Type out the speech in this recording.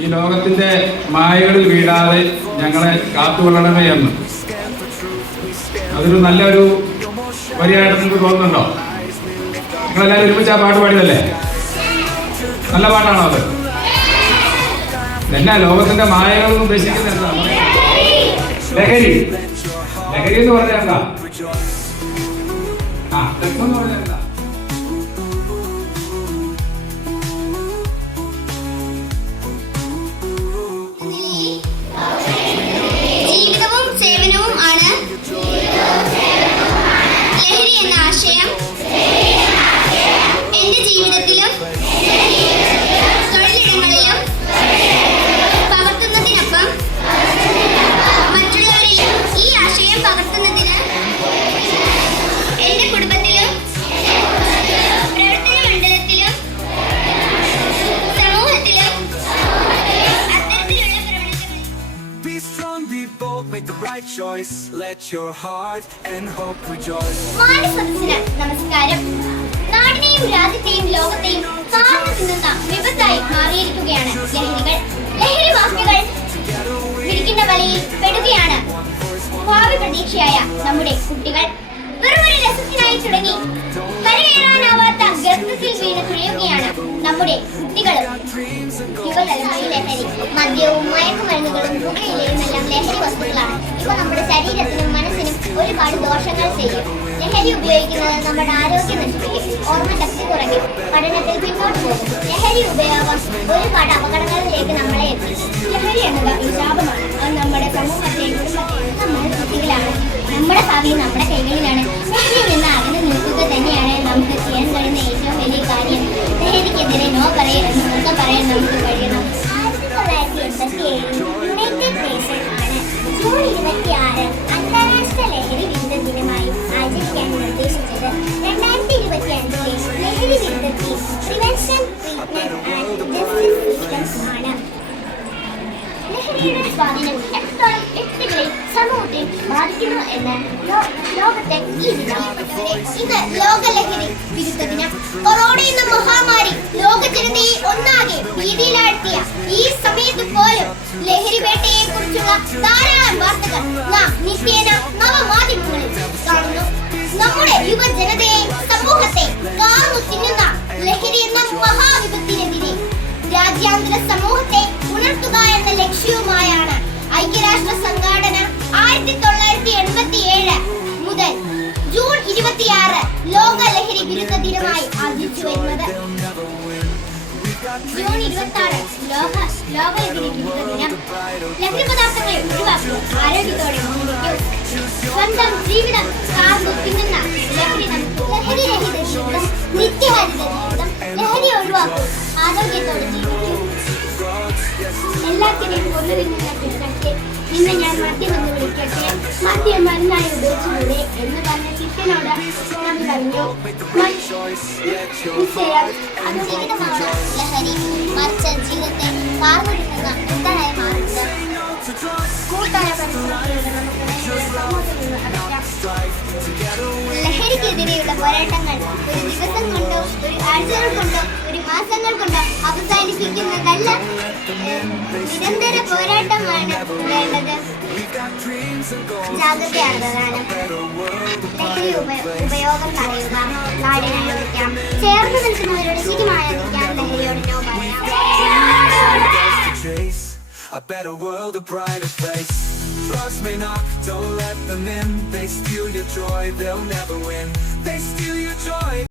ഈ ലോകത്തിന്റെ മായകളിൽ വീഴാതെ ഞങ്ങളെ കാത്തുകൊള്ളണമേ എന്ന്. അതൊരു നല്ലൊരു വരിയായിട്ട് നിങ്ങൾക്ക് തോന്നുന്നുണ്ടോ? നിങ്ങളെല്ലാവരും ഒരുമിച്ച് ആ പാട്ട് പാടിയതല്ലേ? നല്ല പാട്ടാണോ അത്? എന്നാ ലോകത്തിന്റെ മായകൾ ഉദ്ദേശിക്കുന്നത് എന്താ? ലഹരി. ലഹരി എന്ന് പറഞ്ഞാൽ എന്താ? ലഹരി എന്ന് പറഞ്ഞാൽ എന്താ? ജീവിതവും സേവനവും ആണ് ലഹരി എന്ന ആശയം എന്റെ ജീവിതത്തിലും തൊഴിലിടങ്ങളിലും പകർത്തുന്നതിനൊപ്പം മറ്റുള്ളവരിലും ഈ ആശയം പകർത്തുന്നതിന് എന്റെ കുടുംബത്തിലും പ്രവർത്തന മണ്ഡലത്തിലും സമൂഹത്തിലും അത്തരത്തിലുള്ള പ്രവണതകൾ. Be strong, be bold, make the right choice. Let your heart and hope rejoice. മാനസദസ്സിന് നമസ്കാരം. നാടിനെയും രാജ്യത്തെയും ലോകത്തെയും കാർന്നു തിന്നുന്ന വിപത്തായി മാറിയിരിക്കുകയാണ് ലഹരികൾ. ലഹരി വാക്കുകൾ പിടിക്കുന്ന വലയിൽ പെടുകയാണ് ഭാവി പ്രതീക്ഷയായ നമ്മുടെ കുട്ടികൾ. വെറുമൊരു രസത്തിനായി തുടങ്ങി കരകയറാനാവാത്ത ഗർത്തത്തിൽ വീണ് തുഴയുകയാണ് നമ്മുടെ കുട്ടികളും. യുവതലമുറയിൽ ലഹരി, മദ്യവും മയക്കുമരുന്നുകളും പുകയിലയും എല്ലാം ലഹരി വസ്തുക്കളാണ്. ഇവ നമ്മുടെ ശരീരത്തിനും മനസ്സിനും ഒരുപാട് ദോഷങ്ങൾ ചെയ്യും. ലഹരി ഉപയോഗിക്കുന്നത് നമ്മുടെ ആരോഗ്യം നശിപ്പിക്കും, ഓർമ്മശക്തി കുറയ്ക്കും, പഠനത്തിൽ പിന്നോട്ട് പോകും. ലഹരി ഉപയോഗം ഒരുപാട് അപകടങ്ങളിലേക്ക് നമ്മളെ എത്തിക്കും. ലഹരി എന്നത് ഒരു ശാപമാണ്. അത് നമ്മുടെ സമൂഹത്തെയും കുടുംബത്തെയും നമ്മൾ കുട്ടികളാണ്. നമ്മുടെ ഭാവി നമ്മുടെ കൈകളിലാണ്. ലഹരിയിൽ നിന്ന് അകന്നു നിൽക്കുക തന്നെയാണ് നമുക്ക് ചെയ്യാൻ കഴിയുന്ന ഏറ്റവും വലിയ കാര്യം. ലഹരിക്കെതിരെ നോ പറയരുത്, നൃത്തം പറയാൻ നമുക്ക് കഴിയണം. 1987 യുണൈറ്റഡ് നേഷൻസ് ആണ് ജൂൺ 26 അന്താരാഷ്ട്ര ലഹരി വിരുദ്ധ ദിനമായി ആചരിക്കാൻ നിർദ്ദേശിച്ചത്. 2025 ലഹരി വിരുദ്ധ theme prevention, treatment and justice systems ആണ്. ലഹരിയുടെ സ്വാധീനം എത്രത്തോളം വ്യക്തികളെ സമൂഹത്തെ ബാധിക്കുന്നു എന്ന് ലോകത്തെ ഈ ദിനം. ഇന്ന് ലോക ലഹരി വിരുദ്ധ ദിനം. കൊറോണ എന്ന മഹാമാരി ലോക ജനതയെ ഒന്നാകെ ഭീതിയിലാഴ്ത്തിയ ഈ സമയത്ത് പോലും ലഹരി വേട്ടയെ കുറിച്ചുള്ള ധാരാളം വാർത്തകൾ നാം നിത്യേന നവമാധ്യമങ്ങളിൽ കാണുന്നു. നമ്മുടെ യുവജനതയെ സമൂഹത്തെ കാർന്നു തിന്നുന്ന ലഹരി എന്ന മഹാവിപത്തിനെതിരെ രാജ്യാന്തര സമൂഹത്തെ ഉണർത്തുക എന്ന ലക്ഷ്യവുമായാണ് ഐക്യരാഷ്ട്ര സംഘടന 1987 മുതൽ ജൂൺ 26 ലോക ലഹരി വിരുദ്ധ ദിനമായി ആചരിച്ചു വരുന്നത്. ജൂൺ 26 ലോക ലഹരി വിരുദ്ധ ദിനം. ലഹരി പദാർത്ഥങ്ങളെ ഒഴിവാക്കുക, ആരോഗ്യത്തോടെ ജീവിക്കൂ. സ്വന്തം ജീവിതം കാർന്നു തിന്നുന്ന ലഹരിരഹിത ജീവിതം, നിത്യഹരിത ജീവിതം. ലഹരി ഒഴിവാക്കൂ, ആരോഗ്യത്തോടെ ജീവിക്കൂ. എല്ലാത്തിനെയും കൊന്നുതിന്നുന്ന പിള്ളേർക്ക് ഇന്ന് ഞാൻ മദ്യമെന്ന് വിളിക്കട്ടെ, മദ്യം മരുന്നായി ഉപയോഗിച്ചുകൂടെ എന്ന് പറഞ്ഞ ശിഷ്യനോട് ഞാൻ പറഞ്ഞു. ജീവിതമാണ് ലഹരി, മറിച്ച് ജീവിതത്തെ കാർന്നു തിന്നുന്ന എന്തായി മാറുന്നത്. കൂട്ടായ പരിശ്രമത്തിലൂടെ നമുക്ക് ലഹരിക്കെതിരെയുള്ള പോരാട്ടങ്ങൾ ഒരു ദിവസം കൊണ്ടോ ഒരു ആഴ്ചകൾ കൊണ്ടോ ഒരു മാസങ്ങൾ കൊണ്ടോ അവസാനിപ്പിക്കുന്നതല്ല. നിരന്തര പോരാട്ടമാണ് വേണ്ടത്. ജാഗ്രതയാണ് പ്രധാനം. ലഹരി ഉപയോഗം തടയുക, നാടിനായി ഒഴിക്കാം. ചേർന്ന് നിൽക്കുന്നവരോട് ശരിമായ ലഹരിയോട് നോ പറയാം. A better world, a brighter place. Drugs may knock, don't let them in. They steal your joy, they'll never win. They steal your joy.